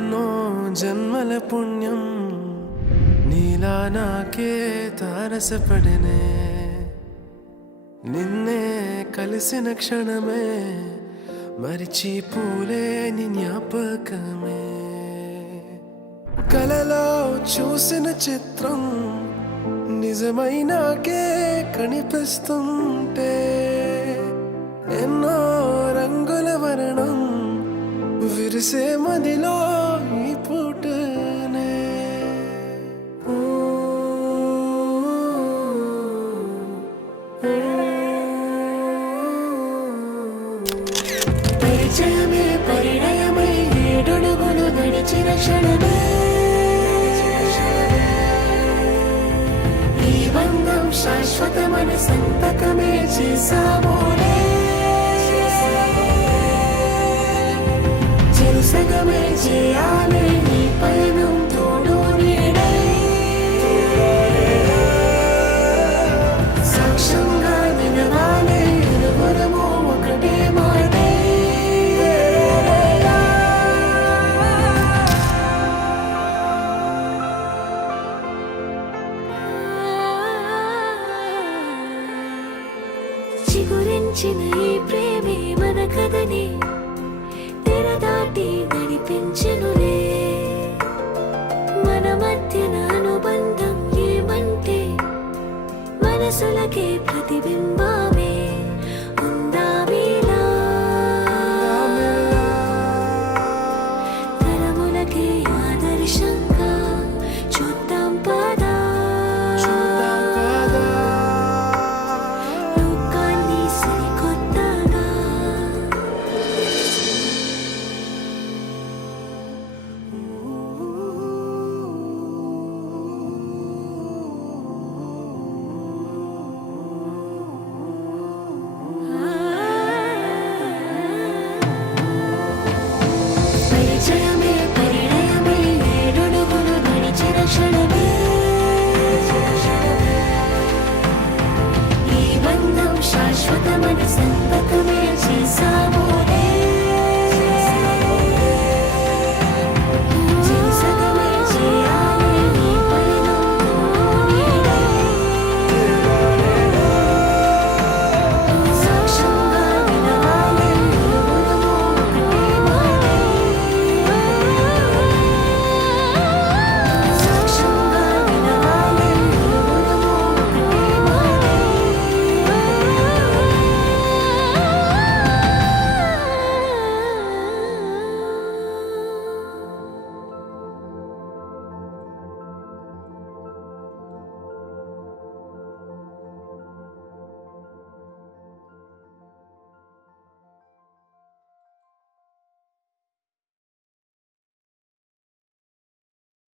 ఎన్నో జన్మల పుణ్యం నీలా నాకే తారసపడనే నిన్నే కలిసిన క్షణమే మరిచిపోలేని జ్ఞాపకమే కలలో చూసిన చిత్రం నిజమైనాకే కనిపిస్తుంటే ఎన్నో రంగుల వర్ణం విరిసే మదిలో ఈ పూటనే పరిచయమే పరిణయమై ఏడడుగులు నడిచిన క్షణమే ఈ బంధం శాశ్వతమని సంతకమే చేసామోనే చెరుసగమే చేయాలి నీ పయనం తోడు నీడై సాక్ష్యంగా వినవాలి ఇరువురము ఒకటే మాటే చిగురించిన ఈ ప్రేమే మన కథని తెరదాటి నడిపించెనులే మన మధ్యన అనుబంధం ఏమంటే మనసులకే ప్రతిబింబమే ఉందామేలా తరములకే ఆదర్శంగా చూద్దాం పదా లోకాన్ని సరికొత్తగా పరిచయమే పరిణయమై ఏడడుగులు నడిచిన క్షణమే ఈ బంధం శాశ్వతమని సంతకం